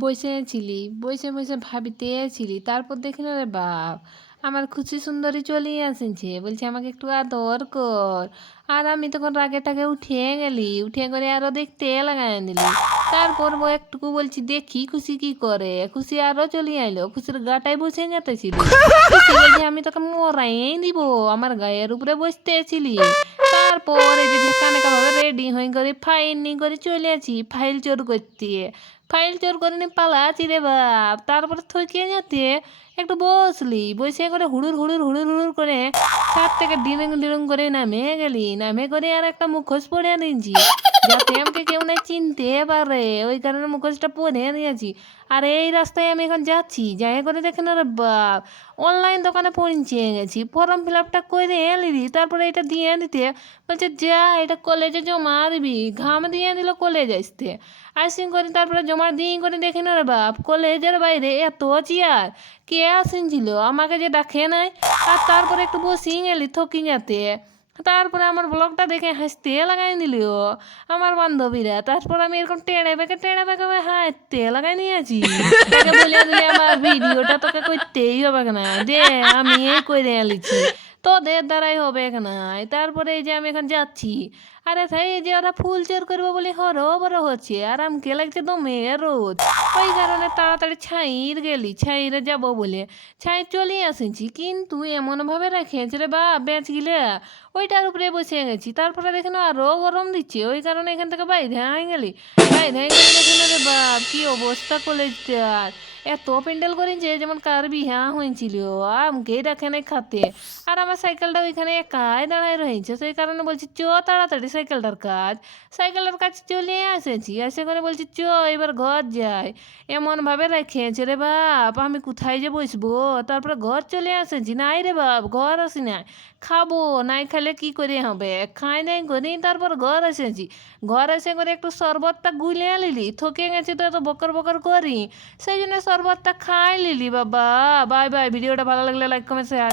বসেছিলি, বসে, বসে ভাবিতেছিলি। তারপর দেখি না রে বাপ, আমার খুশি সুন্দরী চলেই আসিছে। বলছে আমাকে একটু আদর কর। আর আমি তখন রাগে টাগে উঠিয়ে গেলি। উঠিয়ে করে আরো দেখতে লাগাই দিলি। তারপর একটুকু বলছি দেখি খুশি কি করে। খুশি আরো চলে আইলো। খুশির গাটাই বসে গেতেছিল। খুশি বলছে আমি তোকে মরাই দিব। আমার গায়ের উপরে বসতেছিলি। তারপর এই যে ঢেকানেকা ভাবে রেডি হয়ে করে ফাইল নি করে চলে আছি ফাইল চোর করতে। ফাইল চোর করে নিয়ে পালাচ্ছি রে বাপ। তারপরে থইকে যেতে একটু বসলি, বসে করে হুড়ুর হুড়ুর হুড়ুর হুড়ুর করে ছাদ থেকে ডিরুং ডিরুং করে নামে গেলি। নামে করে আর একটা মুখোশ পরে দিয়েছি, যাতে আমাকে কেউ না চিনতে পারে। ওই কারণে মুখোশটা পরে নিয়েছি। আর এই রাস্তায় আমি এখন যাচ্ছি, যাই করে দেখেন রে বাপ, অনলাইন দোকানে পৌঁছে গেছি। ফর্ম ফিল আপটা করে এলি, তারপরে এটা দিয়ে দিতে বলছে যা এটা কলেজে জমা দিবি। ঘাম দিয়ে দিল কলেজ আসতে। আসিং করে তারপরে জমা দিয়ে করে দেখি না রে বাপ, কলেজের বাইরে এত চেয়ার। কে আসিনছিল আমাকে যে ডাকে নাই। আর তারপরে একটু বসি গেলি থকি যাতে। তারপরে আমার ব্লগটা দেখে হাসতে লাগাই দিল আমার বান্ধবীরা। তারপর আমি এরকম টেড়ে বেঁকে হাসতে লাগাই নিয়েছি। তাকে বলিয়া দিলে আমার ভিডিওটা তোকে করতেই হবে না, দে আমি এই করে আলিছি, তোদের দ্বারাই হবে না। তারপরে এই যে আমি এখন যাচ্ছি, আরে ভাই এই যে ওরা ফুল চোর করবো বলে বড় হচ্ছে, আর আমকে লাগছে দমে রোদ। ওই কারণে তাড়াতাড়ি ছাইর গেলি, ছাইরে যাবো বলে ছাই চলে আসেছি। কিন্তু এমনভাবে রাখিয়েছে রে বা ব্যাচ গিলে ওইটার উপরে বসে গেছি। তারপরে দেখে না আরও গরম দিচ্ছে। ওই কারণে এখান থেকে বাইরে হয়ে গেলি। বাইরে হয়ে গেলে দেখে না রে বাপ কি অবস্থা কলেজটার। এত প্যান্ডেল করেছে যেমন কার বিহা হয়েছিল। আমকেই রাখে নাই খাতে। আর আমার সাইকেলটা ওইখানে একাই দাঁড়ায় রয়েছে। সেই কারণে বলছি চ তাড়াতাড়ি সাইকেলটার কাছে চলে এসেছি। এসে করে বলছি চ এবার ঘর যাই। এমনভাবে রেখেছে রে বাপ, আমি কোথায় যে বসবো। তারপরে ঘর চলে এসেছি। নাই রে বাপ ঘর আসি নাই, খাবো নাই খেলে কি করে হবে। খাই নাই করি তারপর ঘর এসেছি। ঘর এসে করে একটু শরবতটা গুলিয়ে লিলি, থকে গেছি তো এত বকর বকর করি, সেই জন্য শরবতটা খাই লিলি। বাবা বাই বাই। ভিডিওটা ভালো লাগলে লাইক কমেন্ট শেয়ার।